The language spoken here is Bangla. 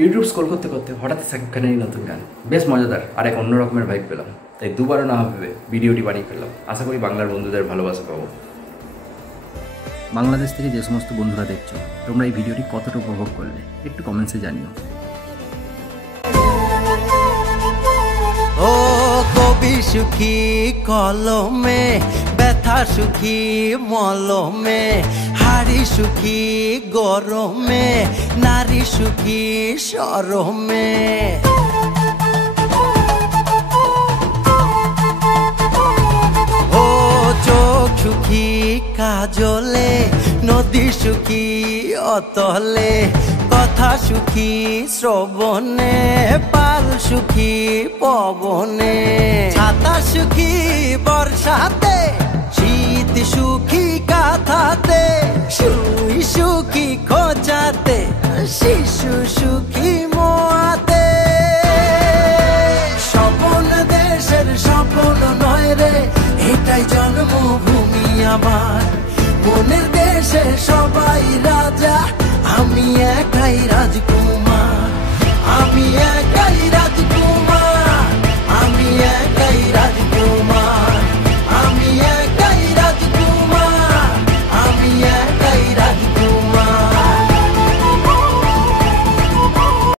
ইউটিউব স্ক্রল করতে করতে হঠাৎ সাকিব খানেরই নতুন গান, বেশ মজাদার আর এক অন্য রকমের ভাইব পেলাম। তাই দুবারও না ভেবে ভিডিওটি বানিয়ে ফেললাম। আশা করি বাংলার বন্ধুদের ভালোবাসা পাবো। বাংলাদেশ থেকে যে সমস্ত বন্ধুরা দেখছো, তোমরা এই ভিডিওটি কতটা উপভোগ করলে একটু কমেন্টসে জানিও। ও কবি সুখী কলমে, ব্যথা সুখী মলমে, হাড়ি সুখী গরমে, নারী সুখী শরমে। ও চোখ সুখী কাজলে, নদী সুখী অতলে, কথা সুখী শ্রবণে, পাল সুখী পবনে, ছাতা সুখী বর্ষাতে, শীত সুখী কাঁথাতে, সুই সুখী খোঁচাতে, শিশু সুখী মোয়াতে। স্বপন দেশের স্বপন নয় রে, এটাই জন্মভূমি আমার। মনের দেশে সবাই রাজা, আমি একাই রাজকুমার।